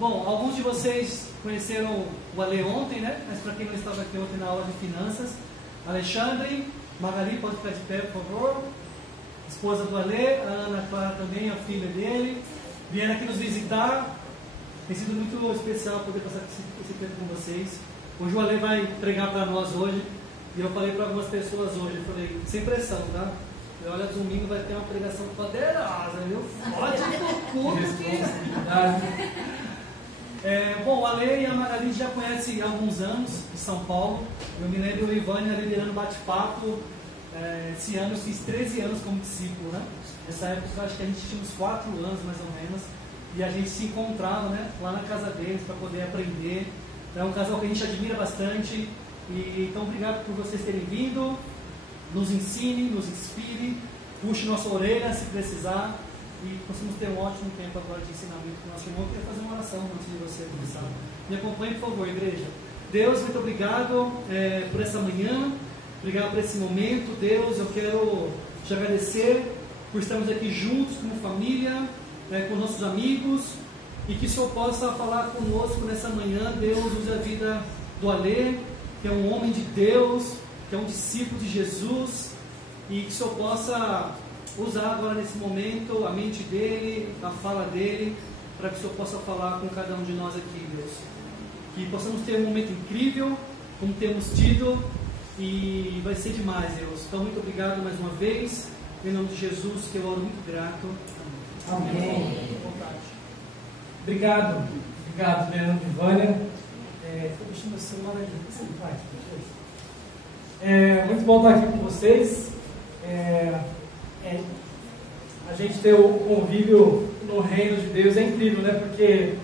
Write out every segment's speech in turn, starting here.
Bom, alguns de vocês conheceram o Ale ontem, né? Mas para quem não estava aqui ontem na aula de finanças, Alexandre, Magali, pode ficar de pé, por favor. Esposa do Ale, a Ana Clara também, a filha dele, vieram aqui nos visitar. Tem sido muito especial poder passar esse tempo com vocês. Hoje o Ale vai pregar para nós hoje. E eu falei para algumas pessoas hoje, eu falei, sem pressão, tá? Eu, olha, domingo vai ter uma pregação poderosa, viu? Pode pro culto que... Bom, o Ale e a Magali já conhecem há alguns anos, de São Paulo. Eu me lembro o Ivânia liderando bate-papo. Esse ano eu fiz 13 anos como discípulo, né? Nessa época eu acho que a gente tinha uns 4 anos mais ou menos. E a gente se encontrava, né, lá na casa deles para poder aprender. É um casal que a gente admira bastante. Então, obrigado por vocês terem vindo. Nos ensine, nos inspire, puxe nossa orelha se precisar. E possamos ter um ótimo tempo agora de ensinamento com o nosso irmão. Eu queria fazer uma oração antes de você começar. Me acompanhe, por favor, igreja. Deus, muito obrigado por essa manhã. Obrigado por esse momento. Deus, eu quero te agradecer por estarmos aqui juntos como família, com nossos amigos, e que o Senhor possa falar conosco nessa manhã. Deus, use a vida do Ale, que é um homem de Deus, que é um discípulo de Jesus, e que o Senhor possa usar agora nesse momento a mente dele, a fala dele, para que o Senhor possa falar com cada um de nós aqui, Deus. Que possamos ter um momento incrível, como temos tido, e vai ser demais, Deus. Então, muito obrigado mais uma vez, em nome de Jesus, que eu oro muito grato. Amém. Obrigado, Leandro e Vânia. Estou deixando o celular ali. O que você faz? Muito bom estar aqui com vocês. A gente ter o convívio no reino de Deus é incrível, né? Porque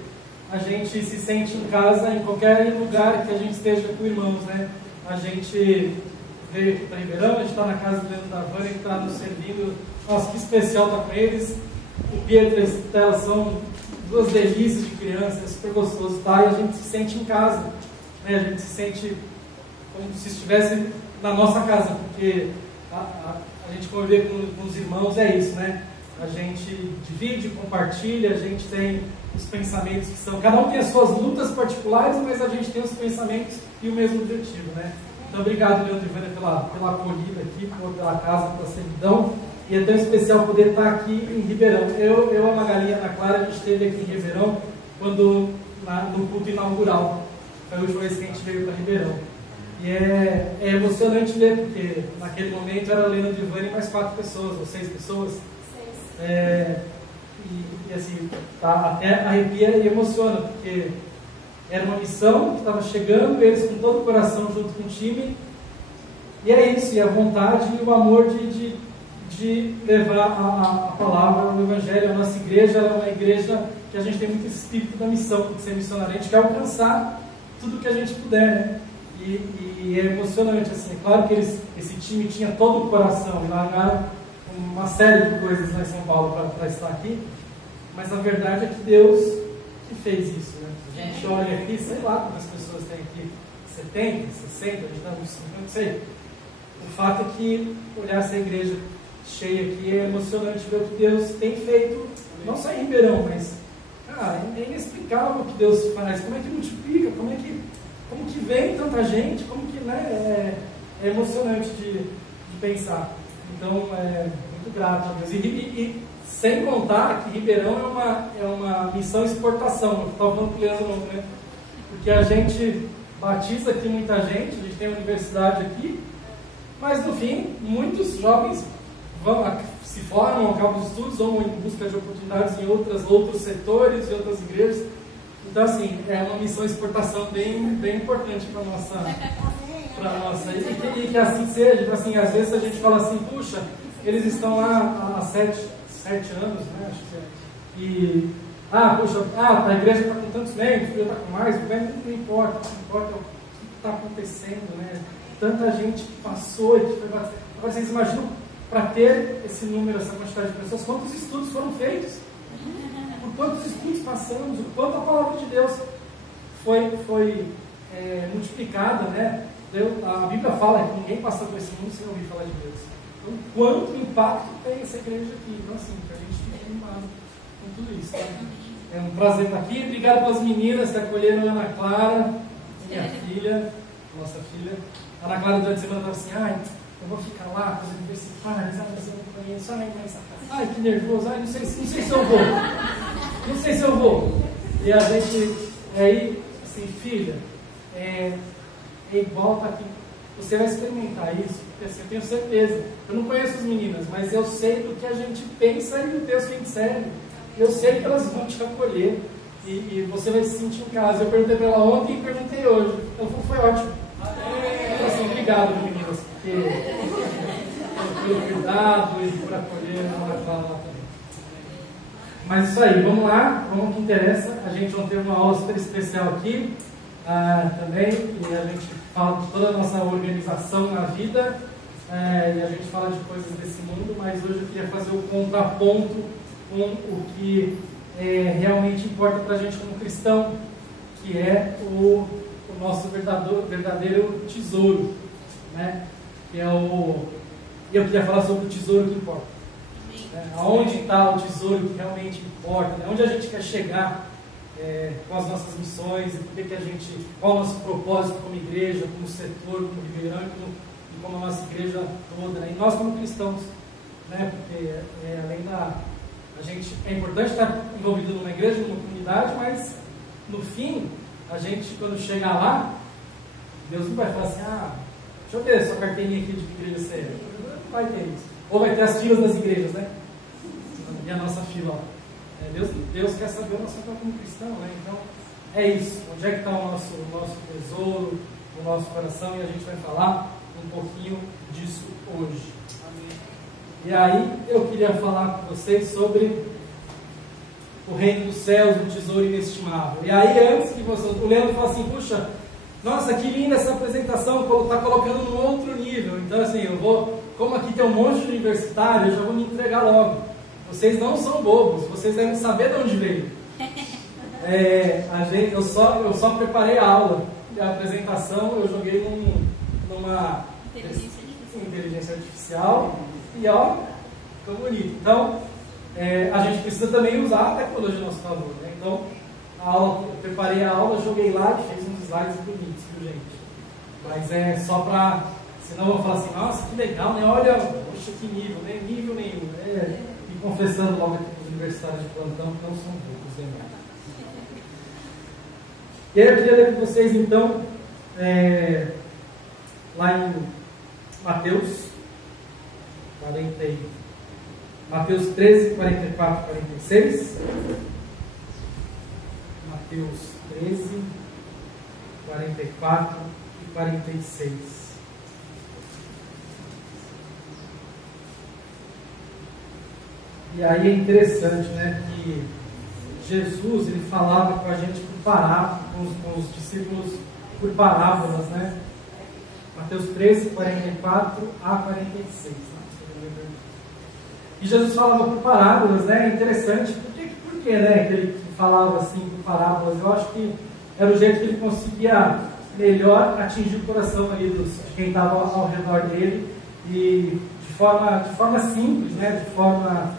a gente se sente em casa em qualquer lugar que a gente esteja com irmãos, né? A gente veio aqui para Ribeirão, a gente está na casa do Leandro da Vânia, que está nos servindo. Nossa, que especial estar com eles. O Pietro e a Estela são duas delícias de criança, é super gostoso, tá? E a gente se sente em casa, né? A gente se sente como se estivesse na nossa casa, porque a gente conviver com os irmãos é isso, né? A gente divide, compartilha, a gente tem os pensamentos que são... Cada um tem as suas lutas particulares, mas a gente tem os pensamentos e o mesmo objetivo, né? Então, obrigado, Leandro e Vânia, pela acolhida aqui, pela casa, pela servidão. E é tão especial poder estar aqui em Ribeirão. Eu a Magali e a Ana Clara, a gente esteve aqui em Ribeirão no culto inaugural. Foi a última vez que a gente veio para Ribeirão. E é emocionante ver, porque naquele momento era Leandro e Vânia e mais 4 pessoas, ou 6 pessoas. 6. E assim, até arrepia e emociona, porque era uma missão que estava chegando, eles com todo o coração junto com o time. E é isso, e a vontade e o amor de levar a palavra, o Evangelho. A nossa igreja é uma igreja que a gente tem muito esse espírito da missão, de ser missionário. A gente quer alcançar tudo que a gente puder, né? E é emocionante, assim. É claro que esse time tinha todo o coração e largaram uma série de coisas lá em São Paulo para estar aqui, mas a verdade é que Deus que fez isso, né? A gente olha aqui, sei lá quantas pessoas tem aqui, 70, 60, a gente dá uns 50, não sei. O fato é que olhar essa igreja cheia aqui é emocionante ver o que Deus tem feito, não só em Ribeirão, mas é inexplicável o que Deus faz, como é que multiplica, como que vem tanta gente, como que, né, é emocionante de pensar. Então, muito grato a Deus. E sem contar que Ribeirão é uma missão exportação, eu estava falando com o Leandro, né? Porque a gente batiza aqui muita gente, a gente tem uma universidade aqui, mas no fim, muitos jovens se formam ao cabo dos estudos, vão em busca de oportunidades em outros setores e outras igrejas. Então, assim, é uma missão de exportação bem importante para a nossa. E que assim seja. Então, assim, às vezes a gente fala assim, puxa, eles estão lá há 7 anos, né? Acho que é. E, a igreja está com tantos membros, está com mais, não importa o que está acontecendo, né? Tanta gente que passou e que foi batizada. Agora, vocês imaginam, para ter esse número, essa quantidade de pessoas, quantos estudos foram feitos? Por quantos estudos passamos? O quanto a palavra de Deus foi multiplicada, né? A Bíblia fala que ninguém passa por esse mundo sem ouvir falar de Deus. Então, quanto impacto tem essa igreja aqui? Então, assim, que a gente fica animado com tudo isso. Tá? É um prazer estar aqui. Obrigado pelas meninas que acolheram a Ana Clara, minha filha, nossa filha. A Ana Clara durante a semana estava assim, ai, eu vou ficar lá com os universitários, mas eu não conheço, ai, que nervoso, ai, não sei se eu vou. Não sei se eu vou. E a gente, aí, assim, filha, é igual estar aqui. Você vai experimentar isso, porque assim, eu tenho certeza. Eu não conheço as meninas, mas eu sei do que a gente pensa e do Deus que a gente serve. Eu sei que elas vão te acolher e você vai se sentir em casa. Eu perguntei para ela ontem e perguntei hoje. Então foi ótimo. Então, assim, obrigado, meninas, pelo cuidado e por acolher a lá também. Mas isso aí, vamos lá, vamos ao que interessa. A gente vai ter uma aula super especial aqui também, e a gente fala de toda a nossa organização na vida, e a gente fala de coisas desse mundo, mas hoje eu queria fazer o contraponto com o que realmente importa para a gente como cristão, que é o nosso verdadeiro tesouro, né? Que é eu queria falar sobre o tesouro que importa. Aonde está o tesouro que realmente importa, né? Onde a gente quer chegar com as nossas missões, e qual é o nosso propósito como igreja, como setor, como Ribeirão e como a nossa igreja toda, né? E nós como cristãos, né? Porque além é importante estar envolvido numa igreja, numa comunidade, mas no fim, a gente quando chegar lá, Deus não vai falar assim, deixa eu ver sua carteirinha aqui de que igreja você é. Não vai ter isso. Ou vai ter as filas das igrejas, né? E a nossa fila, ó. Deus quer saber o nosso papel como cristão, né? Então, é isso. Onde é que está o nosso tesouro, o nosso coração, e a gente vai falar um pouquinho disso hoje. Amém. E aí, eu queria falar com vocês sobre o reino dos céus, um tesouro inestimável. E aí, antes que o Leandro fala assim, puxa, nossa, que linda essa apresentação, está colocando num outro nível. Então, assim, como aqui tem um monte de universitário, eu já vou me entregar logo. Vocês não são bobos, vocês devem saber de onde veio. Eu só preparei a aula, e a apresentação eu joguei numa inteligência artificial, e ó, ficou bonito. Então, a gente precisa também usar a tecnologia a nosso favor, né? Então, eu preparei a aula, joguei lá e fiz uns slides bonitos, viu, gente? Mas só para, senão eu vou falar assim, nossa, que legal, né? Olha, poxa, que nível, né? Nível nenhum, E confessando logo aqui para os universitários de plantão, que não são poucos, né? E aí eu queria ler com vocês, então, lá em Mateus 13, 44 e 46. Mateus 13, 44 e 46. E aí é interessante, né, que Jesus, ele falava com a gente por parábolas, com os discípulos por parábolas, né? Mateus 13, 44 a 46. Né? E Jesus falava por parábolas, né? É interessante, por que, né, que ele falava assim por parábolas? Eu acho que era o jeito que ele conseguia melhor atingir o coração ali de quem estava ao redor dele, e de forma simples, né? De forma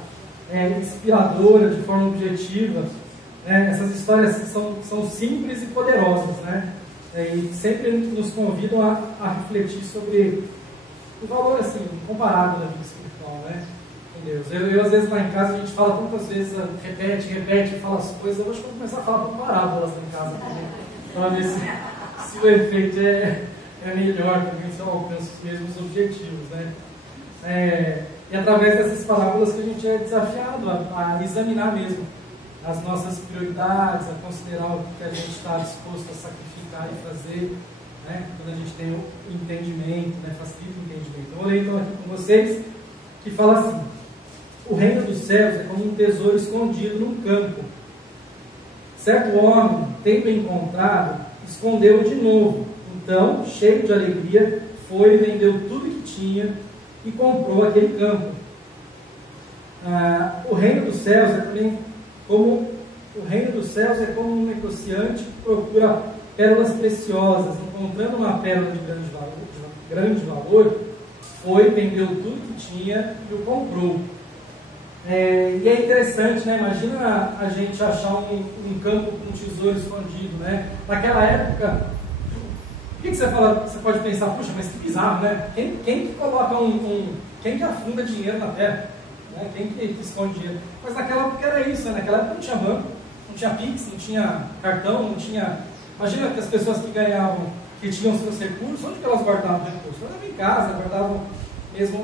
inspiradora, de forma objetiva, né? Essas histórias são simples e poderosas, né? E sempre nos convidam a refletir sobre o valor assim, comparado da vida espiritual, né? Com Deus. Eu às vezes lá em casa a gente fala tantas vezes, repete, fala as coisas. Eu acho que vou começar a falar por parábolas lá em casa também, para ver se o efeito é melhor, também se eu alcanço os mesmos objetivos, né? E através dessas parábolas que a gente é desafiado a examinar mesmo as nossas prioridades, a considerar o que a gente está disposto a sacrificar e fazer, né? Quando a gente tem o entendimento, né? Facilita o entendimento. Eu vou ler então aqui com vocês, que fala assim: o reino dos céus é como um tesouro escondido num campo. Certo homem, tendo encontrado, escondeu de novo. Então, cheio de alegria, foi e vendeu tudo que tinha e comprou aquele campo. O reino dos céus é como um negociante que procura pérolas preciosas. Encontrando uma pérola de grande valor, foi, vendeu tudo que tinha e o comprou. E é interessante, né? Imagina a gente achar um campo com um tesouro escondido, né? Naquela época, o que você fala? Você pode pensar, puxa, mas que bizarro, né? Quem que coloca quem que afunda dinheiro na terra? Né? Quem que esconde dinheiro? Mas naquela época era isso, né? Naquela época não tinha banco, não tinha Pix, não tinha cartão, não tinha... Imagina que as pessoas que ganhavam, que tinham seus recursos, onde que elas guardavam recursos? Guardavam em casa, guardavam mesmo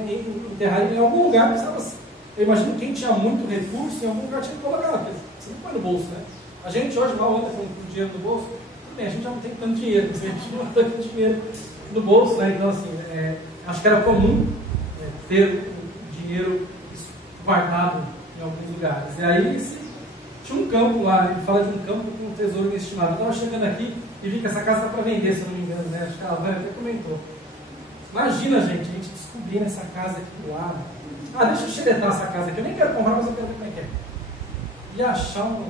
enterrado em algum lugar. Eu imagino quem tinha muito recurso, em algum lugar tinha que colocar, porque você não põe no bolso, né? A gente hoje mal anda com dinheiro no bolso, tudo bem, a gente já não tem tanto dinheiro, mas a gente não anda com dinheiro no bolso, né? Então, assim, acho que era comum ter dinheiro guardado em alguns lugares. E aí, tinha um campo lá, ele fala de um campo com um tesouro inestimado. Eu estava chegando aqui e vi que essa casa está para vender, se eu não me engano, né? Acho que a Lavânia até comentou. Imagina, gente, a gente descobrindo essa casa aqui do lado. Deixa eu xeretar essa casa aqui, eu nem quero comprar, mas eu quero ver como é que é. E achar um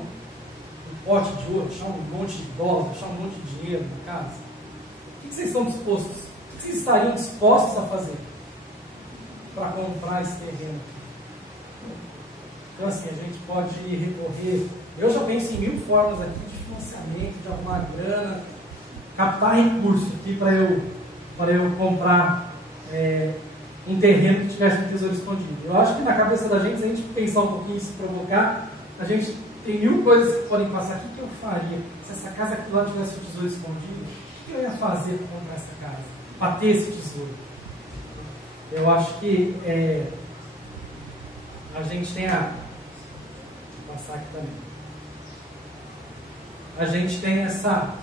pote de ouro, achar um monte de dólar, achar um monte de dinheiro na casa. O que vocês estão dispostos? O que vocês estariam dispostos a fazer para comprar esse terreno? Então, assim, a gente pode recorrer. Eu já penso em 1000 formas aqui de financiamento, de arrumar grana, captar recursos aqui para eu comprar um terreno que tivesse um tesouro escondido. Eu acho que na cabeça da gente, se a gente pensar um pouquinho e se provocar, a gente tem 1000 coisas que podem passar aqui que eu faria. Se essa casa aqui lá tivesse um tesouro escondido, o que eu ia fazer para comprar essa casa? Para ter esse tesouro? Eu acho que a gente tem vou passar aqui também. A gente tem a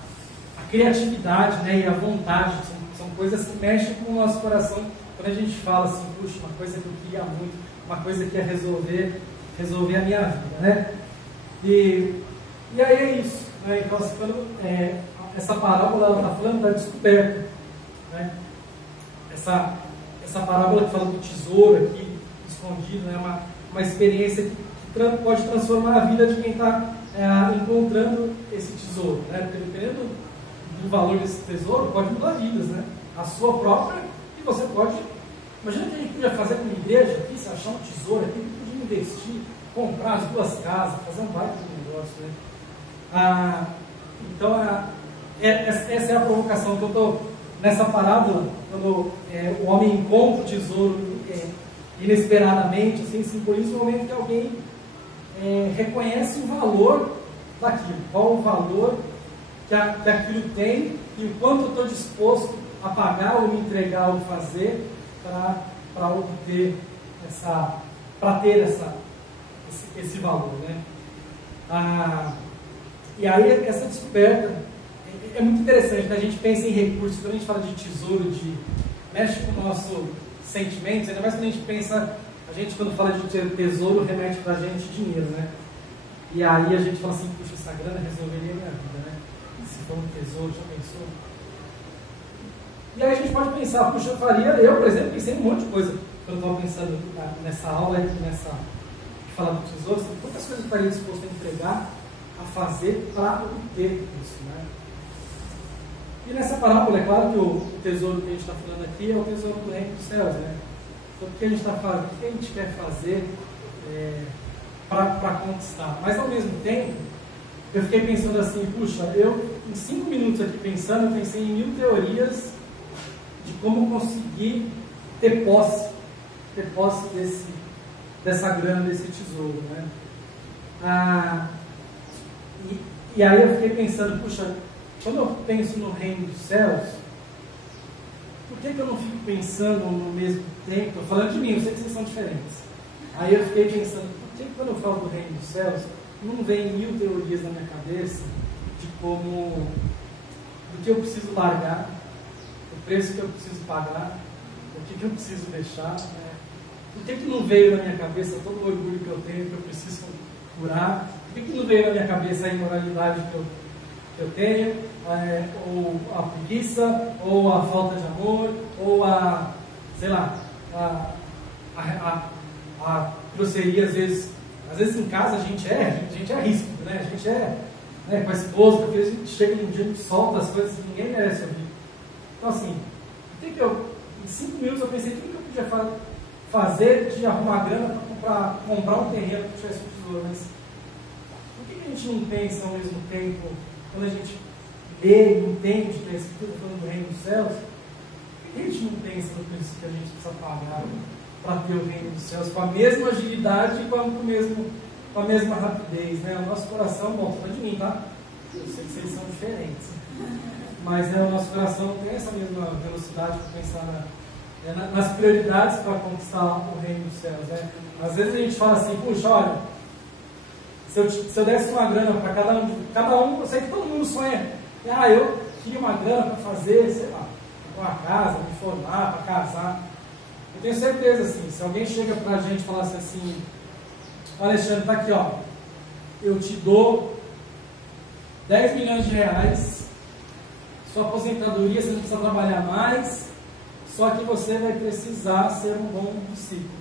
criatividade, né, e a vontade, são coisas que mexem com o nosso coração. Quando a gente fala assim, puxa, uma coisa que eu queria muito, uma coisa que ia resolver a minha vida, né? E aí é isso, né? Então, assim, essa parábola ela está falando da descoberta, né? Essa parábola que fala do tesouro aqui escondido, né? Uma experiência que pode transformar a vida de quem está encontrando esse tesouro, né? Porque dependendo do valor desse tesouro, pode mudar vidas, né? A sua própria, e você pode... Imagina o que a gente podia fazer com uma igreja aqui, se achar um tesouro aqui, podia investir, comprar as 2 casas, fazer um baita de negócio, né? Então, essa é a provocação que eu estou... Nessa parábola, quando o homem encontra o tesouro inesperadamente, assim, simboliza o momento que alguém reconhece o valor daquilo, qual o valor que aquilo tem e o quanto eu estou disposto a pagar ou me entregar ou fazer para obter para ter esse valor, né? E aí essa descoberta é muito interessante, né? A gente pensa em recursos, quando a gente fala de tesouro, mexe com o nosso sentimento, ainda mais quando a gente pensa, a gente quando fala de tesouro remete para a gente dinheiro, né? E aí a gente fala assim, puxa, essa grana resolveria a minha vida, né? Se for um tesouro, já pensou? E aí a gente pode pensar, puxa, eu, por exemplo, pensei em um monte de coisa quando eu estava pensando nessa aula, de falar do tesouro, assim, quantas coisas eu estaria disposto a entregar, a fazer para obter isso, né? E nessa parábola, é claro que o tesouro que a gente está falando aqui é o tesouro do reino dos céus, né? Então, o que a gente está falando, o que a gente quer fazer para conquistar? Mas, ao mesmo tempo, eu fiquei pensando assim, puxa, em 5 minutos aqui pensando, eu pensei em 1000 teorias de como conseguir ter posse dessa grana, desse tesouro, né? E aí eu fiquei pensando, puxa, quando eu penso no reino dos céus, por que eu não fico pensando no mesmo tempo? Estou falando de mim, eu sei que vocês são diferentes. Aí eu fiquei pensando, por que quando eu falo do reino dos céus, não vem 1000 teorias na minha cabeça do que eu preciso largar, o preço que eu preciso pagar, o que eu preciso deixar, né? Por que não veio na minha cabeça todo o orgulho que eu tenho, que eu preciso curar? Por que não veio na minha cabeça a imoralidade que eu tenho, ou a preguiça, ou a falta de amor, ou a grosseria, às vezes em casa a gente é ríspido, né? A gente com a esposa, às vezes a gente chega num dia e solta as coisas que ninguém merece ouvir. Então, assim, em 5 minutos eu pensei, o que eu podia fazer de arrumar grana para para comprar um terreno que tivesse um tesouro, mas por que a gente não pensa ao mesmo tempo, quando a gente lê e entende que a Escritura está falando do reino dos céus, por que a gente não pensa no preço que a gente precisa pagar para ter o reino dos céus com a mesma agilidade e com a mesma rapidez, né? O nosso coração, bom, fala de mim, tá? Eu sei que vocês são diferentes, mas o nosso coração não tem essa mesma velocidade para pensar nas prioridades para conquistar o reino dos céus, né? Às vezes a gente fala assim, puxa, olha, se eu desse uma grana para cada um, eu sei que todo mundo sonha, eu queria uma grana para fazer, sei lá, uma casa, me formar, para casar. Eu tenho certeza, assim, se alguém chega para a gente e falasse assim, Alexandre, tá aqui, ó, eu te dou 10 milhões de reais, sua aposentadoria, você não precisa trabalhar mais, só que você vai precisar ser um bom discípulo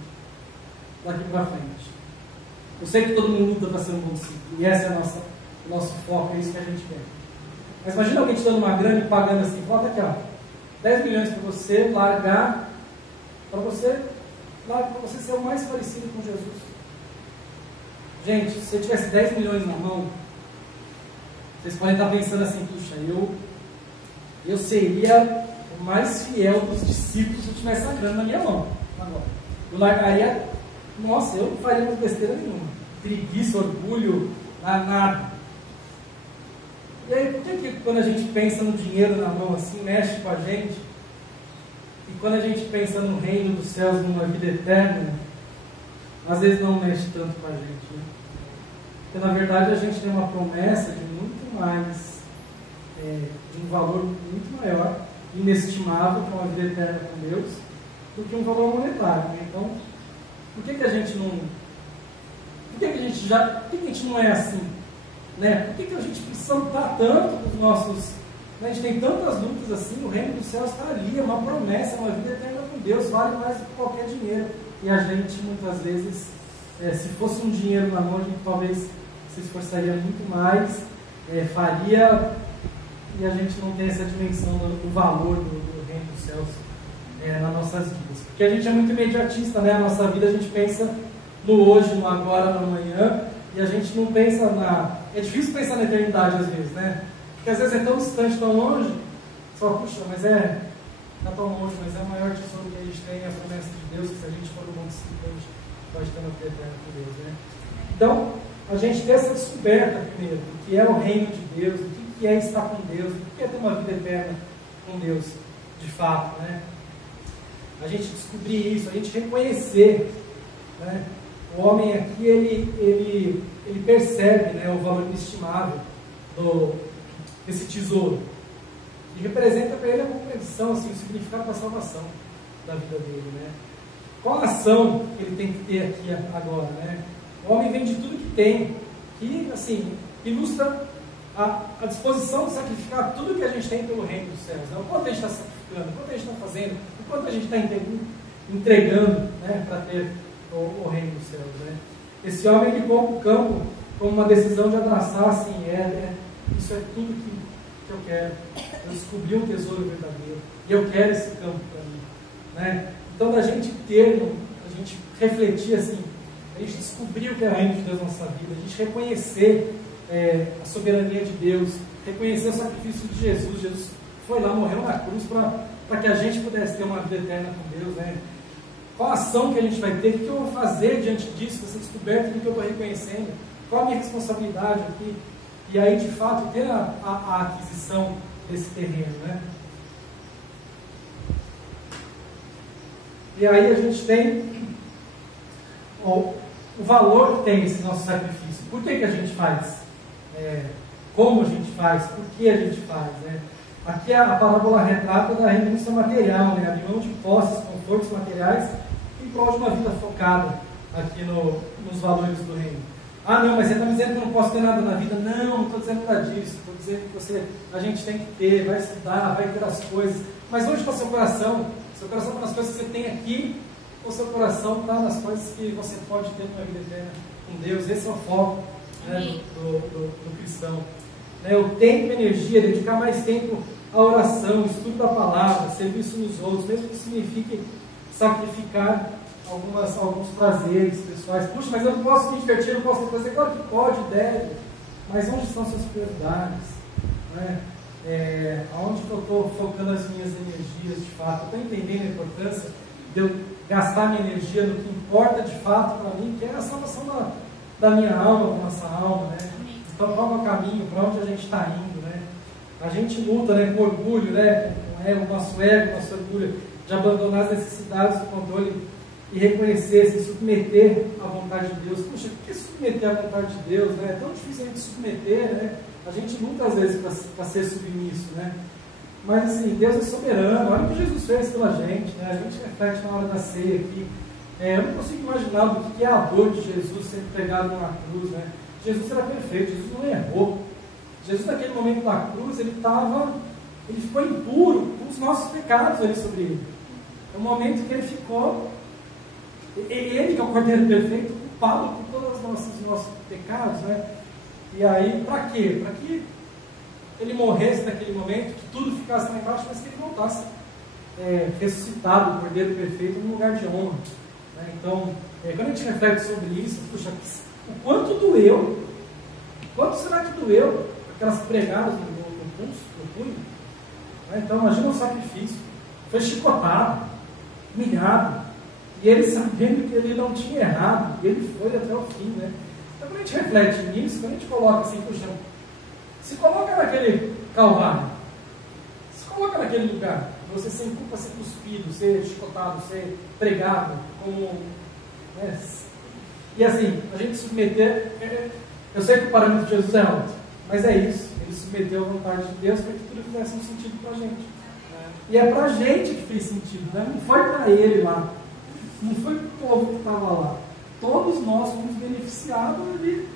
daqui para frente. Eu sei que todo mundo luta para ser um bom discípulo, e esse é o nosso foco, é isso que a gente quer. Mas imagina alguém te dando uma grana e pagando assim, bota aqui, ó, 10 milhões para você largar, para você ser o mais parecido com Jesus. Gente, se você tivesse 10 milhões na mão, vocês podem estar pensando assim, puxa, eu seria o mais fiel dos discípulos se eu tivesse a grana na minha mão. Agora, eu largaria, nossa, eu não faria mais besteira nenhuma. Preguiça, orgulho, nada. E aí, por que quando a gente pensa no dinheiro na mão assim, mexe com a gente? E quando a gente pensa no reino dos céus, numa vida eterna, às vezes não mexe tanto com a gente, né? Porque na verdade a gente tem uma promessa de muito mais, de um valor muito maior, inestimável, que é uma vida eterna com Deus, do que um valor monetário, né? Então, por que a gente não... Por que a gente não é assim? Né? Por que a gente precisa lutar tanto dos nossos... Né? A gente tem tantas lutas assim, o reino dos céus está ali, é uma promessa, é uma vida eterna com Deus, vale mais do que qualquer dinheiro. E a gente, muitas vezes, se fosse um dinheiro na mão, a gente talvez se esforçaria muito mais, faria, e a gente não tem essa dimensão do valor do reino dos céus nas nossas vidas. Porque a gente é muito imediatista, né? A nossa vida a gente pensa no hoje, no agora, no amanhã, e a gente não pensa É difícil pensar na eternidade às vezes, né? Porque às vezes é tão distante, tão longe, só, puxa, mas está tão longe, mas é o maior tesouro que a gente tem, a promessa de Deus, que se a gente for um bom discípulo, a gente pode ter uma vida eterna com Deus, né? Então, a gente tem essa descoberta primeiro, do que é o reino de Deus, do que é estar com Deus, do que é ter uma vida eterna com Deus, de fato, né? A gente descobrir isso, a gente reconhecer, né? O homem aqui, ele percebe, né, o valor inestimável desse tesouro. E representa para ele a compreensão, assim, o significado da salvação da vida dele, né? Qual a ação que ele tem que ter aqui agora, né? O homem vende tudo que tem, que, assim, ilustra a disposição de sacrificar tudo que a gente tem pelo reino dos céus, né? O quanto a gente está sacrificando, o quanto a gente está fazendo, o quanto a gente está entregando, né, para ter o reino dos céus, né? Esse homem, ele compra o campo como uma decisão de abraçar, assim, isso é tudo que eu quero. Eu descobri um tesouro verdadeiro e eu quero esse campo para mim, né? Então, da gente a gente refletir assim, a gente descobrir o que é o reino de Deus na nossa vida, a gente reconhecer a soberania de Deus, reconhecer o sacrifício de Jesus. Jesus foi lá, morreu na cruz para que a gente pudesse ter uma vida eterna com Deus, né? Qual a ação que a gente vai ter? O que eu vou fazer diante disso, dessa descoberta do que eu estou reconhecendo? Qual a minha responsabilidade aqui? E aí, de fato, ter a aquisição desse terreno, né? E aí a gente tem o valor que tem esse nosso sacrifício. Por que a gente faz? Como a gente faz? Por que a gente faz, né? Aqui a parábola retrata da renúncia material, né? Abrir mão de posses, confortos materiais, em prol de uma vida focada aqui nos valores do reino. Ah, não, mas você está me dizendo que eu não posso ter nada na vida? Não estou dizendo nada disso. Estou dizendo que a gente tem que ter, vai estudar, vai ter as coisas. Mas onde está seu coração? Seu coração está nas coisas que você tem aqui, ou seu coração está nas coisas que você pode ter numa vida eterna com Deus? Esse é o foco, né, do cristão. O tempo e energia, dedicar mais tempo à oração, estudo da palavra, serviço nos outros, mesmo que signifique sacrificar alguns prazeres pessoais. Puxa, mas eu não posso me divertir, eu não posso fazer. Claro que pode, deve, mas onde estão suas prioridades? Né? Aonde que eu estou focando as minhas energias de fato? Eu estou entendendo a importância de eu gastar minha energia no que importa de fato para mim, que é a salvação da minha alma, da nossa alma, né? Então, qual é o caminho, para onde a gente está indo, né? A gente luta, né, com orgulho, né, com o nosso ego, o nosso orgulho, de abandonar as necessidades do controle e reconhecer, se submeter à vontade de Deus. Puxa, o que é submeter à vontade de Deus, né? É tão difícil a gente submeter, né? A gente luta às vezes para ser submisso, né? Mas assim, Deus é soberano, olha o que Jesus fez pela gente, né? A gente reflete na hora da ceia aqui. Eu não consigo imaginar o que é a dor de Jesus sendo pregado numa cruz, né? Jesus era perfeito, Jesus não errou. Jesus naquele momento da cruz, ele ficou impuro com os nossos pecados ali sobre ele. É um momento que ele ficou, ele que é o Cordeiro perfeito, culpado por todos os nossos pecados, né? E aí, para quê? Para que ele morresse naquele momento, que tudo ficasse lá embaixo, mas que ele voltasse ressuscitado, o Cordeiro perfeito, num lugar de honra. Né? Então, quando a gente reflete sobre isso, puxa, o quanto doeu, quanto será que doeu aquelas pregadas no pulso, no punho? Né? Então, imagina o sacrifício. Foi chicotado, humilhado, e ele sabendo que ele não tinha errado, ele foi até o fim, né? Então, quando a gente reflete nisso, quando a gente coloca assim, puxa, se coloca naquele calvário, se coloca naquele lugar, você sem culpa ser cuspido, ser chicotado, ser pregado, como... Né? E assim, a gente submeter, eu sei que o parâmetro de Jesus é alto, mas é isso, ele submeteu a vontade de Deus para que tudo fizesse um sentido para a gente. E é para a gente que fez sentido, né? Não foi para ele lá, não foi para o povo que estava lá. Todos nós fomos beneficiados ali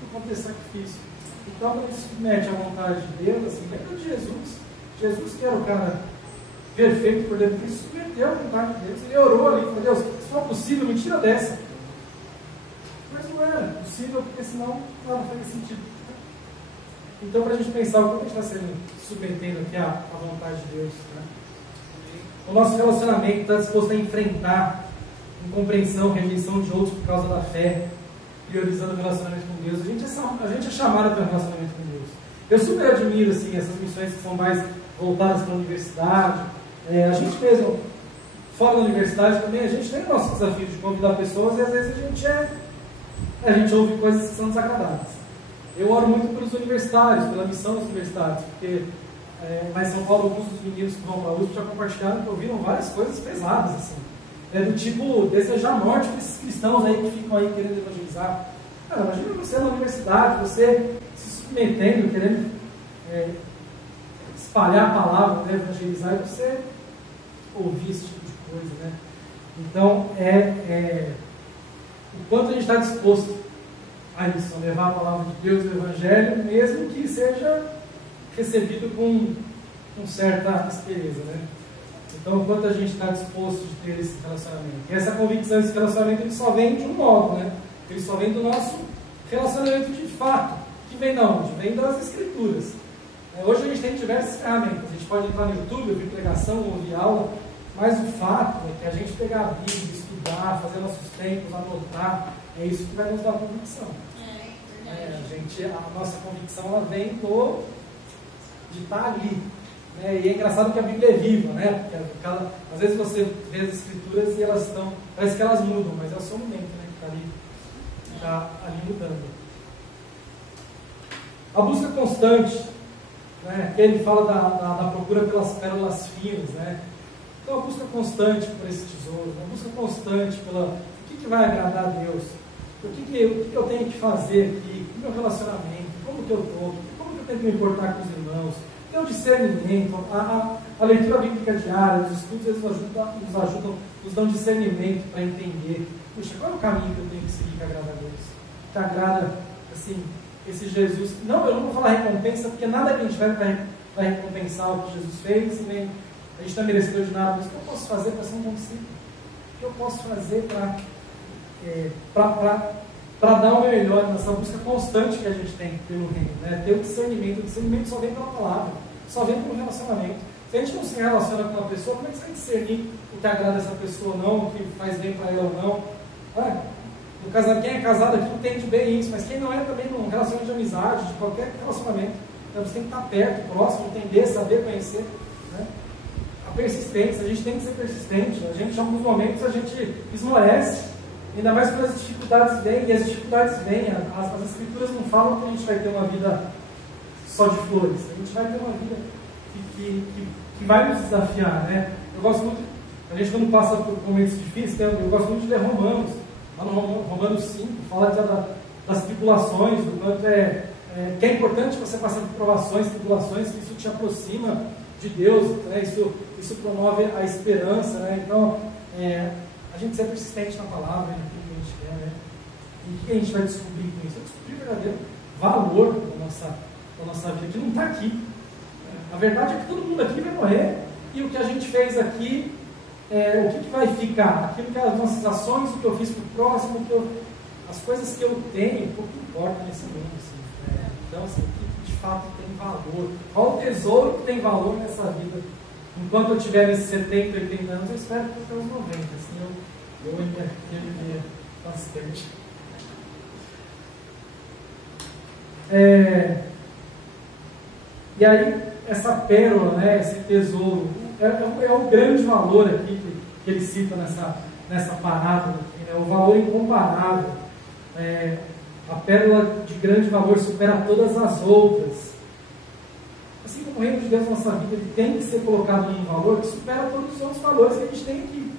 por conta desse sacrifício. Então, quando a gente submete à vontade de Deus, assim, lembra de Jesus. Jesus, que era o cara perfeito por dentro, ele submeteu à vontade de Deus. Ele orou ali, falou: Deus, se for possível, me tira dessa. Mas não era possível, porque senão nada faria sentido. Então, para a gente pensar o que a gente está sendo submetendo aqui à vontade de Deus, né? O nosso relacionamento está disposto a enfrentar incompreensão, rejeição de outros por causa da fé, priorizando o relacionamento com Deus. A gente é chamado para um relacionamento com Deus. Eu super admiro assim, essas missões que são mais voltadas para a universidade. A gente mesmo, fora da universidade também, a gente tem o nosso desafio de convidar pessoas e às vezes a gente ouve coisas que são desagradáveis. Eu oro muito pelos universitários, pela missão dos universitários, porque lá em São Paulo, alguns dos meninos que vão para a USP já compartilharam que ouviram várias coisas pesadas, assim. Do tipo, desejar a morte para esses cristãos aí que ficam aí querendo evangelizar. Cara, imagina você na universidade, você se submetendo, querendo espalhar a palavra, né, evangelizar, e você ouvir esse tipo de coisa, né? Então, o quanto a gente está disposto a isso, a levar a palavra de Deus, o Evangelho, mesmo que seja recebido com certa aspereza, né? Então, o quanto a gente está disposto de ter esse relacionamento. E essa convicção, esse relacionamento, ele só vem de um modo, né? Ele só vem do nosso relacionamento de fato. Que vem de onde? Vem das Escrituras. Hoje a gente tem diversas ferramentas. A gente pode entrar no YouTube, ouvir pregação, ouvir aula, mas o fato é que a gente pegar a Bíblia, estudar, fazer nossos tempos, anotar, é isso que vai nos dar convicção. A nossa convicção, ela vem de estar ali. E é engraçado que a Bíblia é viva, né? Porque às vezes você vê as Escrituras e elas estão, parece que elas mudam, mas é o seu momento, né, que está ali mudando. A busca constante, né? Ele fala da procura pelas pérolas finas, né? Então, a busca constante por esse tesouro, a busca constante o que vai agradar a Deus, o que eu tenho que fazer aqui, o meu relacionamento, como que eu estou, como que eu tenho que me importar com os irmãos. Então, o discernimento, a leitura bíblica diária, os estudos, eles nos ajudam, nos dão discernimento para entender, puxa, qual é o caminho que eu tenho que seguir que agrada a Deus? Que agrada, assim, esse Jesus. Não, eu não vou falar recompensa, porque nada que a gente vai recompensar o que Jesus fez, e nem a gente não é merecedor de nada, mas o que eu posso fazer para ser um bom discípulo? O que eu posso fazer para dar o meu melhor nessa busca constante que a gente tem pelo reino, né? Ter o discernimento só vem pela palavra, só vem pelo relacionamento. Se a gente não se relaciona com uma pessoa, como é que você vai discernir o que agrada essa pessoa ou não, o que faz bem para ela ou não? No casamento, quem é casado aqui entende bem isso, mas quem não é também num relacionamento de amizade, de qualquer relacionamento, então você tem que estar perto, próximo, entender, saber, conhecer. Né? A persistência, a gente tem que ser persistente. A gente, em alguns momentos, a gente esmorece, ainda mais quando as dificuldades vêm, e as dificuldades vêm. As escrituras não falam que a gente vai ter uma vida só de flores, a gente vai ter uma vida que vai nos desafiar. Né? Eu gosto muito, a gente quando passa por momentos difíceis, eu gosto muito de ler Romanos. Lá no Romanos 5, fala das tribulações, do quanto que é importante você passar por provações, tribulações, que isso te aproxima de Deus, né? Isso promove a esperança. Né? Então, a gente ser persistente na palavra, naquilo que a gente quer. Né? E o que a gente vai descobrir com isso? Descobrir o verdadeiro valor da nossa vida, que não está aqui. A verdade é que todo mundo aqui vai morrer, e o que a gente fez aqui, o que vai ficar? Aquilo que as nossas ações, o que eu fiz para o próximo, as coisas que eu tenho, pouco importa nesse mundo. Assim, Então, assim, o que de fato tem valor? Qual o tesouro que tem valor nessa vida? Enquanto eu tiver nesses 70, 80 anos, eu espero que até os 90. Assim, eu ainda viver bastante. E aí, essa pérola, né, esse tesouro, é o grande valor aqui que ele cita nessa parábola, né, o valor incomparável. A pérola de grande valor supera todas as outras. Assim como o reino de Deus na nossa vida, ele tem que ser colocado num valor que supera todos os outros valores que a gente tem aqui.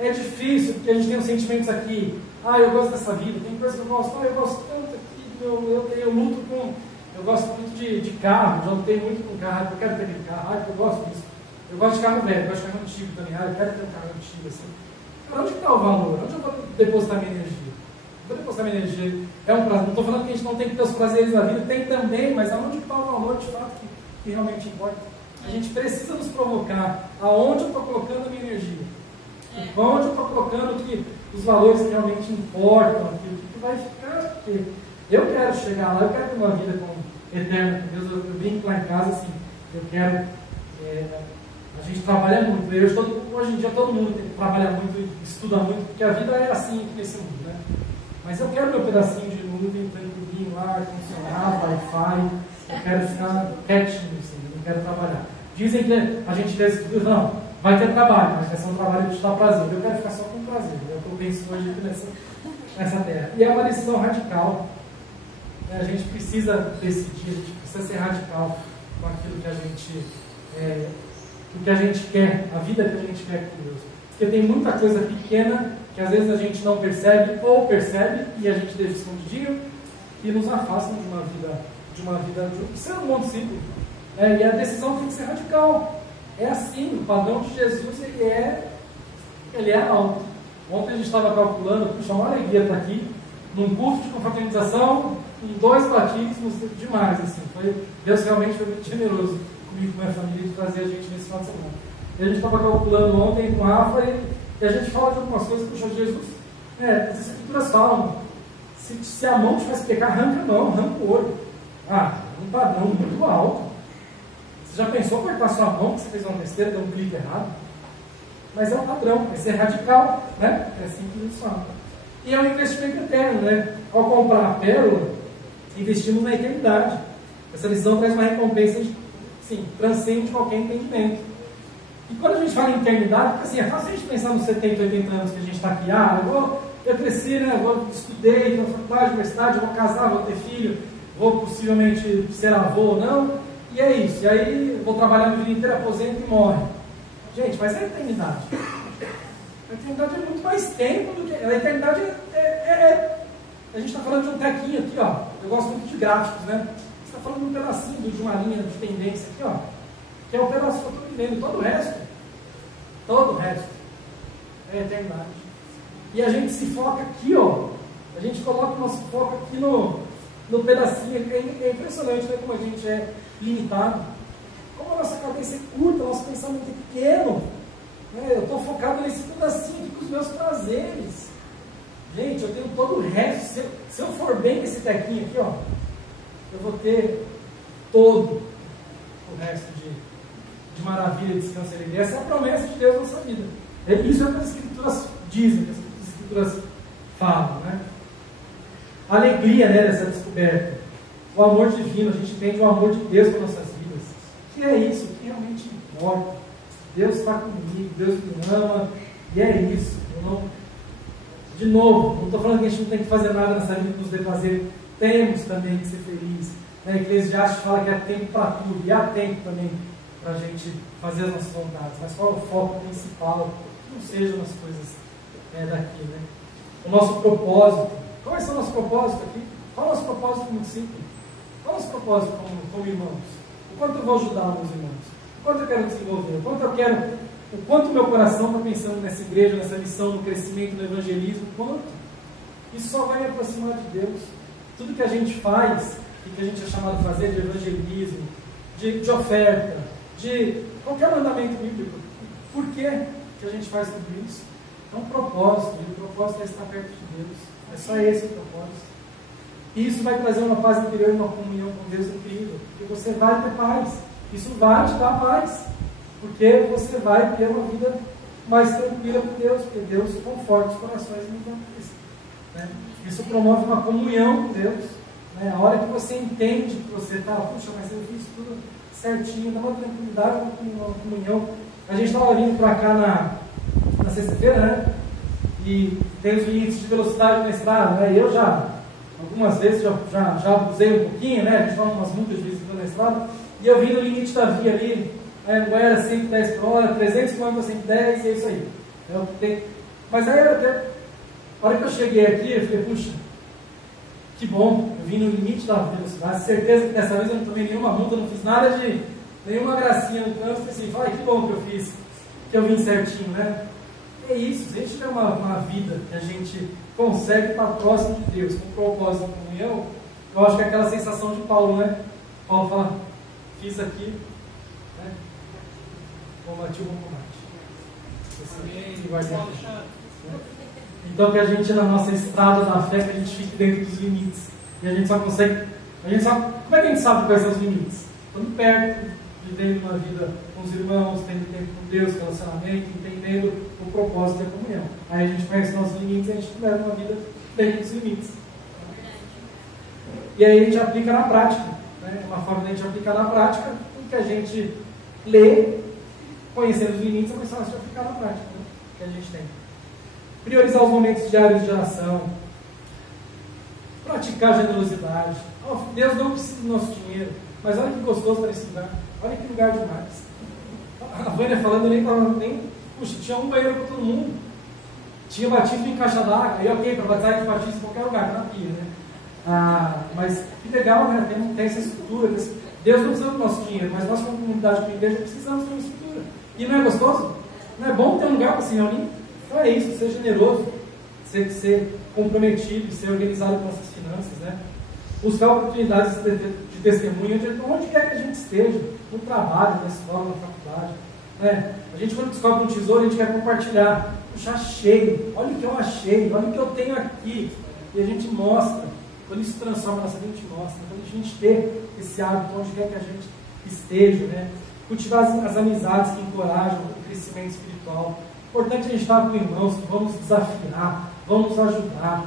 É difícil, porque a gente tem os sentimentos aqui. Eu gosto dessa vida, tem coisa que eu gosto. Eu gosto tanto aqui, eu luto com... Eu gosto muito de carro, já lutei muito com carro, eu quero ter aquele carro, eu gosto disso. Eu gosto de carro velho, eu gosto de carro antigo também, eu quero ter um carro antigo assim. Cara, onde está o valor? Onde eu vou depositar minha energia? Vou depositar minha energia, é um prazer. Não estou falando que a gente não tem que ter os prazeres da vida, tem também, mas aonde está o valor de fato que realmente importa? A gente precisa nos provocar aonde eu estou colocando a minha energia, onde eu estou colocando os valores que realmente importam, aquilo que vai ficar, porque eu quero chegar lá, eu quero ter uma vida eterna com Deus. Eu brinco lá em casa assim, eu quero. A gente trabalha muito, hoje em dia todo mundo trabalha muito, estuda muito, porque a vida é assim nesse mundo, né? Mas eu quero meu pedacinho de nuvem, tranquilinho lá, ar-condicionado, Wi-Fi, eu quero ficar quietinho, assim, eu não quero trabalhar. Dizem que a gente quer estudar, não, vai ter trabalho, mas vai ser um trabalho que te dá prazer. Eu quero ficar só com prazer, é o que eu penso hoje nessa terra. E é uma decisão radical. A gente precisa decidir, a gente precisa ser radical com aquilo que a gente quer, a vida que a gente quer com Deus. Porque tem muita coisa pequena que às vezes a gente não percebe ou percebe e a gente deixa escondidinho e nos afastam de uma vida de ser um mundo simples. E a decisão tem que ser radical. É assim, o padrão de Jesus ele é alto. Ontem a gente estava calculando, puxa, uma alegria estar aqui, num curso de confraternização, com 2 batismos, demais, assim. Deus realmente foi muito generoso comigo e com a minha família de trazer a gente nesse final de semana. E a gente estava calculando ontem com o Rafa e a gente fala de algumas coisas, puxa, Jesus, as escrituras falam, se a mão te faz pecar, arranca a mão, arranca o olho. Um padrão muito alto. Você já pensou em cortar sua mão, que você fez uma besteira, deu um clique errado? Mas é um padrão, vai ser radical, né? É assim que eles falam. E é um investimento eterno, né? Ao comprar a pérola, investimos na eternidade. Essa visão traz uma recompensa, transcende qualquer entendimento. E quando a gente fala em eternidade, porque assim, é fácil a gente pensar nos 70, 80 anos que a gente está aqui. Eu cresci, né? Eu estudei na faculdade, universidade, eu vou casar, vou ter filho, vou possivelmente ser avô ou não. E é isso. E aí vou trabalhar a vida inteira, aposento e morre. Gente, mas é a eternidade. A eternidade é muito mais tempo do que... A eternidade a gente está falando de um tequinho aqui, ó. Eu gosto muito de gráficos, né? Você está falando de um pedacinho, de uma linha de tendência aqui, ó. Que é o pedaço que eu estou vivendo. Todo o resto é a eternidade. E a gente se foca aqui, ó. A gente coloca o nosso foco aqui no pedacinho. É impressionante, né? Como a gente é limitado. Como a nossa cabeça é curta, o nosso pensamento é pequeno. Eu estou focado nesse pedacinho aqui com os meus prazeres. Gente, eu tenho todo o resto. Se eu for bem nesse tequinho aqui, ó, eu vou ter todo o resto de maravilha, descanso e alegria. Essa é a promessa de Deus na nossa vida. Isso é o que as Escrituras dizem, o que as Escrituras falam, né? A alegria, né, dessa descoberta. O amor divino, a gente entende o amor de Deus para nossas vidas. O que é isso? O que realmente importa? Deus está comigo, Deus me ama, e é isso. De novo, não estou falando que a gente não tem que fazer nada nessa vida que nos dê prazer. Temos também que ser felizes. Né? Eclesiastes fala que há tempo para tudo, e há tempo também para a gente fazer as nossas vontades. Mas qual é o foco principal? Que não sejam as coisas daqui, né? O nosso propósito. Qual é o nosso propósito aqui? Qual é o nosso propósito como discípulo? Qual é o nosso propósito como irmãos? O quanto eu vou ajudar meus irmãos? O quanto eu quero desenvolver? O quanto meu coração está pensando nessa igreja, nessa missão, no crescimento, no evangelismo? Quanto? Isso só vai me aproximar de Deus. Tudo que a gente faz, e que a gente é chamado a fazer de evangelismo, de oferta, de qualquer mandamento bíblico, por que a gente faz tudo isso? É um propósito, e o propósito é estar perto de Deus. É só esse o propósito. E isso vai trazer uma paz interior e uma comunhão com Deus incrível, porque você vai ter paz. Isso vai te dar paz, porque você vai ter uma vida mais tranquila com Deus, porque Deus conforta os corações muitas, né? Isso promove uma comunhão com Deus, né? A hora que você entende que você está, puxa, mas eu fiz tudo certinho, dá uma tranquilidade, uma comunhão. A gente estava vindo para cá na sexta-feira, né? E tem os limites de velocidade na estrada, né? Eu algumas vezes já abusei um pouquinho, né? A gente toma umas multas de vez em quando na estrada, e eu vim no limite da via ali, não era 110 por hora, 300 km a 110, e é isso aí. É o que tem. Mas aí, a hora que eu cheguei aqui, eu falei, puxa, que bom, eu vim no limite da velocidade, certeza que dessa vez eu não tomei nenhuma multa, não fiz nada de nenhuma gracinha no trânsito, assim, falei, que bom que eu fiz, que eu vim certinho, né? É isso, se a gente tiver uma vida que a gente consegue estar próximo de Deus, com propósito, com comunhão, eu acho que é aquela sensação de Paulo, né? Paulo fala, fiz aqui, né? Combati o bom combate. Então que a gente, na nossa estrada da fé, que a gente fique dentro dos limites. E a gente só consegue, como é que a gente sabe quais são os limites? Estando perto, vivendo uma vida com os irmãos, tendo tempo com Deus, relacionamento, entendendo o propósito da comunhão. Aí a gente conhece os nossos limites e a gente leva uma vida dentro dos limites. E aí a gente aplica na prática, né? Uma forma de a gente aplicar na prática, o que a gente lê, conhecendo os limites, é mais fácil de aplicar na prática, né? Que a gente tem. Priorizar os momentos diários de oração, praticar generosidade. Deus não precisa do nosso dinheiro, mas olha que gostoso para esse lugar. Olha que lugar demais. A Vânia falando, puxa, tinha um banheiro para todo mundo. Tinha batismo em caixa d'água, e ok, para batizar de batismo em qualquer lugar, na pia, né? Mas que legal, né? Tem essa estrutura. Deus não precisa do nosso dinheiro, mas nós, como comunidade, como igreja, precisamos de uma estrutura. E não é gostoso? Não é bom ter um lugar para se reunir? Então é isso, ser generoso, ser comprometido, ser organizado com nossas finanças, né? Buscar oportunidades de testemunho onde quer que a gente esteja, no trabalho, na escola, na faculdade, né? A gente, quando descobre um tesouro, a gente quer compartilhar. Puxa, achei, olha o que eu achei, olha o que eu tenho aqui. E a gente mostra. Quando isso transforma a nossa vida, a gente mostra. Quando a gente ter esse hábito, onde quer que a gente esteja, né? Cultivar as amizades que encorajam o crescimento espiritual. Importante a gente estar com irmãos que vão nos desafiar, vão nos ajudar.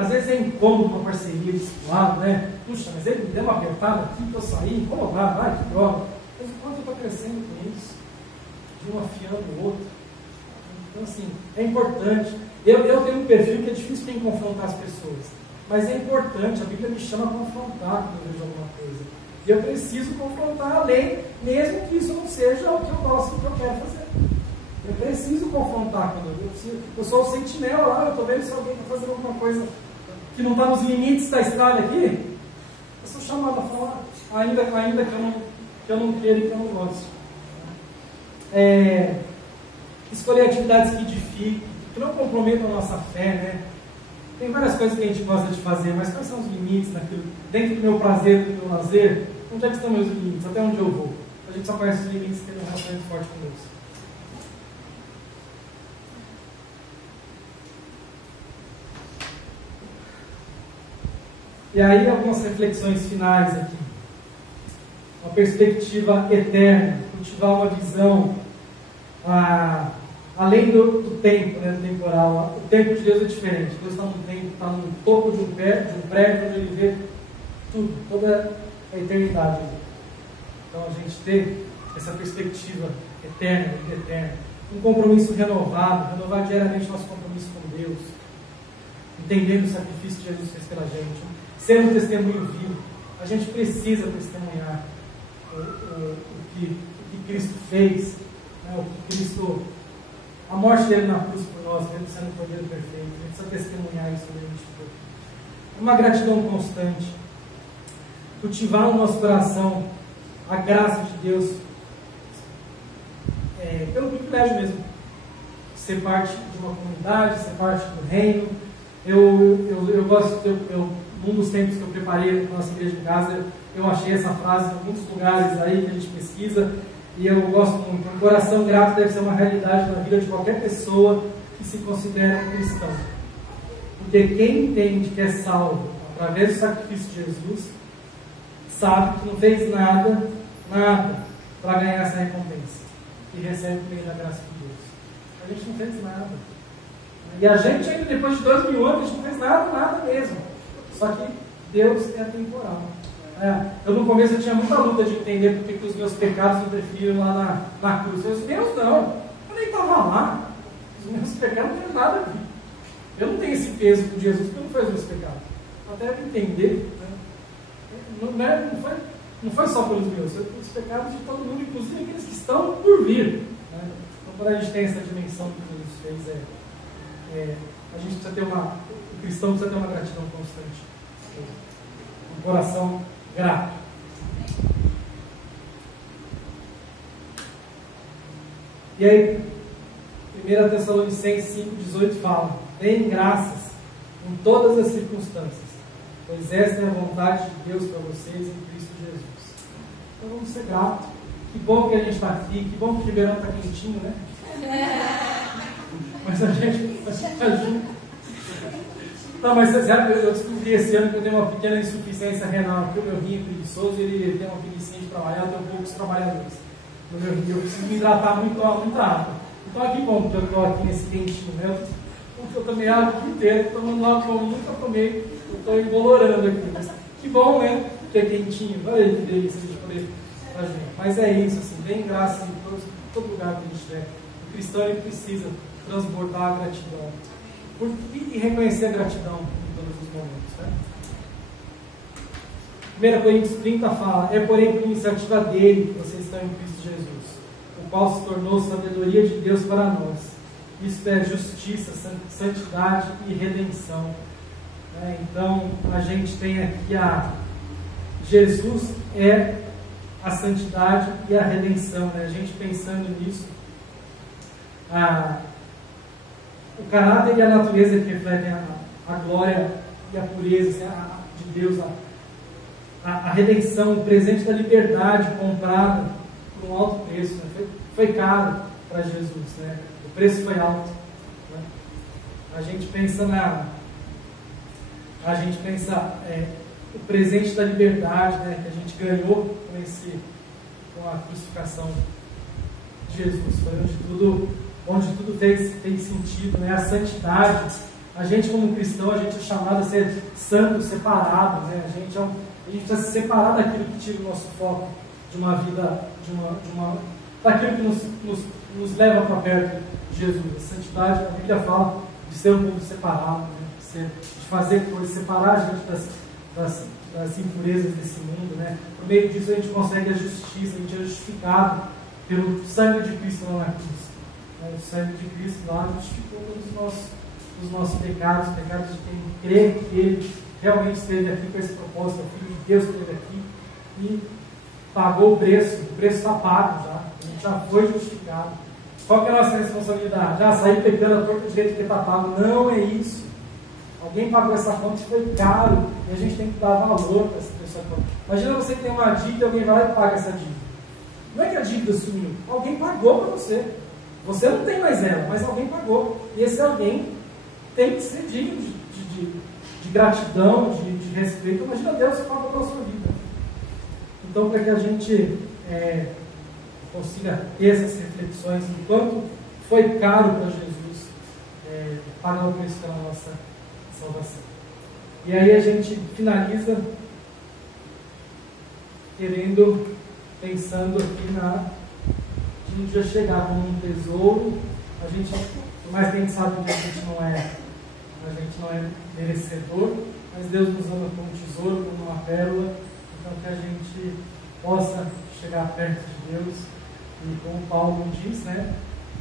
Às vezes é incômodo uma parceria desse lado, né? Puxa, mas ele me deu uma apertada aqui que eu saí, incomodado, ai que droga. Mas enquanto eu estou crescendo com isso, de um afiando o outro. Então, assim, é importante. Eu tenho um perfil que é difícil para confrontar as pessoas, mas é importante, a Bíblia me chama a confrontar quando eu vejo alguma coisa. E eu preciso confrontar a lei, mesmo que isso não seja o que eu gosto, o que eu quero fazer. Eu preciso confrontar quando eu preciso. Eu sou o sentinela lá, eu estou vendo se alguém está fazendo alguma coisa que não está nos limites da estrada aqui. Eu sou chamado a falar, ainda que eu não queira e que eu não goste. Escolher atividades que edifiquem, que não comprometam a nossa fé, né? Tem várias coisas que a gente gosta de fazer, mas quais são os limites naquilo, dentro do meu prazer, do meu lazer? Onde é que estão meus limites? Até onde eu vou? A gente só conhece os limites tendo um relacionamento forte com Deus. E aí algumas reflexões finais aqui. Uma perspectiva eterna. Por cultivar uma visão além do tempo, né, do temporal. O tempo de Deus é diferente. Deus está no topo de um prédio onde Ele vê tudo, toda a eternidade. Então a gente ter essa perspectiva eterna, vida eterna, um compromisso renovado, renovar diariamente nosso compromisso com Deus, entendendo o sacrifício que Jesus fez pela gente, ser um testemunho vivo. A gente precisa testemunhar o que Cristo fez, né, o que Cristo, a morte dele na cruz por nós, mesmo sendo o Cordeiro perfeito. A gente precisa testemunhar isso mesmo. Uma gratidão constante, cultivar no nosso coração a graça de Deus, pelo privilégio mesmo de ser parte de uma comunidade, ser parte do reino. Eu gosto, num dos tempos que eu preparei para a nossa igreja de casa, eu achei essa frase em muitos lugares aí que a gente pesquisa, e eu gosto muito. Um coração grato deve ser uma realidade na vida de qualquer pessoa que se considera cristão. Porque quem entende que é salvo através do sacrifício de Jesus, sabe que não fez nada para ganhar essa recompensa. E recebe o bem da graça de Deus. A gente não fez nada. E a gente ainda depois de 2000 anos, a gente não fez nada mesmo. Só que Deus é atemporal. Eu no começo eu tinha muita luta de entender porque que os meus pecados interferiram lá na cruz. Eu disse, Deus não, eu nem estava lá. Os meus pecados não tinham nada a ver. Eu não tenho esse peso com Jesus porque não foi os meus pecados. Até entender, né? Não foi só pelos meus, foi pelos pecados de todo mundo, inclusive aqueles que estão por vir. Né? Então quando a gente tem essa dimensão que Jesus fez, a gente precisa o cristão precisa ter uma gratidão constante. Um coração grato. E aí, 1 Tessalonicenses 5,18 fala: deem graças em todas as circunstâncias, pois esta é a vontade de Deus para vocês em Cristo Jesus. Então vamos ser gratos. Que bom que a gente está aqui, que bom que o Ribeirão está quentinho, né? Mas a gente está junto. Não, mas sabe, eu descobri esse ano que eu tenho uma pequena insuficiência renal, porque o meu rim é preguiçoso e ele tem uma preguiça de trabalhar, eu tenho poucos trabalhadores no meu rim. Eu preciso me hidratar muita água. Então aqui bom que eu estou aqui nesse quentinho, né? Porque eu tomei água o dia inteiro, tomando água que eu nunca tomei, eu estou embolorando aqui. Mas que bom, né? Que é quentinho, olha aí que delícia de poder fazer. Mas é isso, assim, bem graça em todo lugar que a gente estiver. O cristão ele precisa transbordar a gratidão. E reconhecer a gratidão em todos os momentos. Né? 1 Coríntios 30 fala: é porém por iniciativa dele que vocês estão em Cristo Jesus, o qual se tornou sabedoria de Deus para nós. Isto é justiça, santidade e redenção. Né? Então a gente tem aqui Jesus é a santidade e a redenção. Né? A gente pensando nisso, o caráter e a natureza que refletem a glória e a pureza assim, de Deus, a redenção, o presente da liberdade comprado por um alto preço, né? foi caro para Jesus, né? O preço foi alto. Né? A gente pensa o presente da liberdade, né? Que a gente ganhou com a crucificação de Jesus, foi onde tudo fez sentido, né? A santidade. A gente como cristão, a gente é chamado a ser santo, separado, né? A gente precisa se separar daquilo que tira o nosso foco de uma vida, daquilo que nos leva para perto de Jesus. A santidade, a Bíblia fala de ser um povo separado, né? De fazer coisas, separar a gente das impurezas desse mundo, né? Por meio disso a gente consegue a justiça, a gente é justificado pelo sangue de Cristo lá na cruz. O sangue de Cristo lá justificou todos os nossos pecados, os pecados de quem crê que Ele realmente esteve aqui com esse propósito, o Filho de Deus esteve aqui e pagou o preço está pago já, a gente já foi justificado. Qual que é a nossa responsabilidade? Já sair pecando a torta de jeito que está pago? Não é isso. Alguém pagou essa conta e foi caro, e a gente tem que dar valor para essa pessoa. Imagina você que tem uma dívida e alguém vai lá e paga essa dívida. Não é que a dívida sumiu, alguém pagou para você. Você não tem mais ela, mas alguém pagou. E esse alguém tem que ser digno de gratidão, de respeito. Imagina Deus que pagou pela sua vida. Então, para que a gente consiga ter essas reflexões do quanto foi caro para Jesus pagar o preço pela nossa salvação. E aí a gente finaliza pensando aqui de um dia chegar como um tesouro. A gente, por mais que a gente sabe que a gente não é merecedor, mas Deus nos ama como um tesouro, como uma pérola, então que a gente possa chegar perto de Deus e, como Paulo diz, né,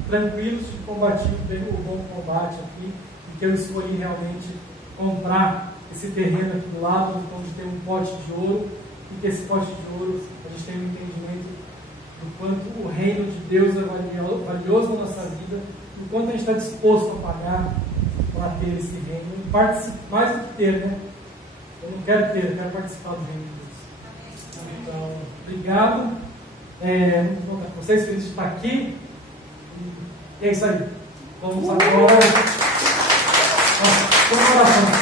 tranquilos de combater o bom combate aqui, e que eu escolhi realmente comprar esse terreno aqui do lado, onde tem um pote de ouro, e que esse pote de ouro a gente tem um entendimento do quanto o reino de Deus é valioso na nossa vida, do quanto a gente está disposto a pagar para ter esse reino, e mais do que ter, né? Eu não quero ter, eu quero participar do reino de Deus. Então, obrigado. Muito bom estar com vocês, feliz de estar aqui. E é isso aí. Vamos agora. Vamos oração.